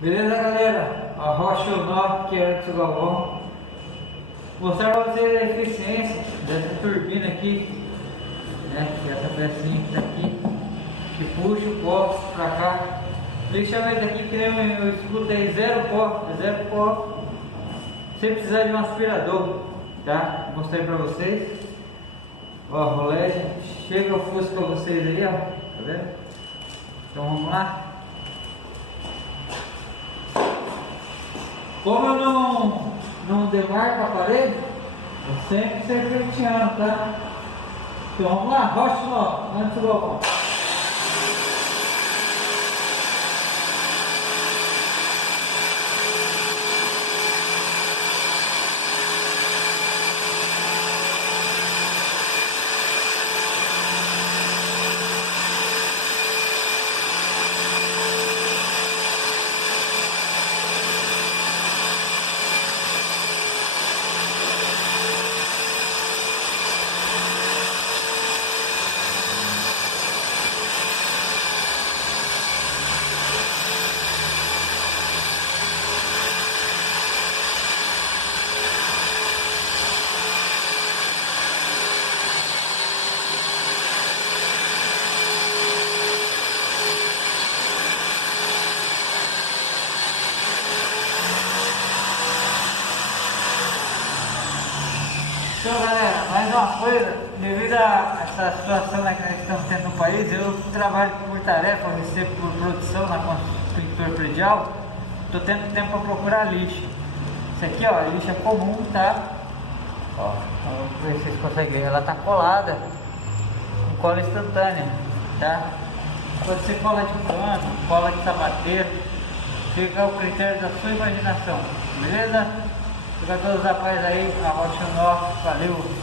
Beleza, galera? A rocha nó que é antes do galvão. Mostrar para vocês a eficiência dessa turbina aqui, né? Que é essa pecinha que tá aqui, que puxa o pó para cá. Principalmente aqui que eu escuto aí zero pó, sem precisar de um aspirador, tá? Mostrei para vocês. Ó, rolê, chega o fusco para vocês aí, ó, tá vendo? Então vamos lá. Como eu não demarco a parede, eu sempre serpenteando, tá? Então vamos lá, rocha nó, antes do galvão. Então, galera, mais uma coisa, devido a essa situação que nós estamos tendo no país, eu trabalho por tarefa, eu recebo por produção na construtora predial, estou tendo tempo para procurar lixa. Isso aqui, ó, lixa comum, tá? Ó, vamos ver se vocês conseguem ver, ela está colada com cola instantânea, tá? Pode ser cola de canto, cola de sapateiro, fica ao critério da sua imaginação, beleza? Fica todos os rapazes aí, a rocha nó, valeu!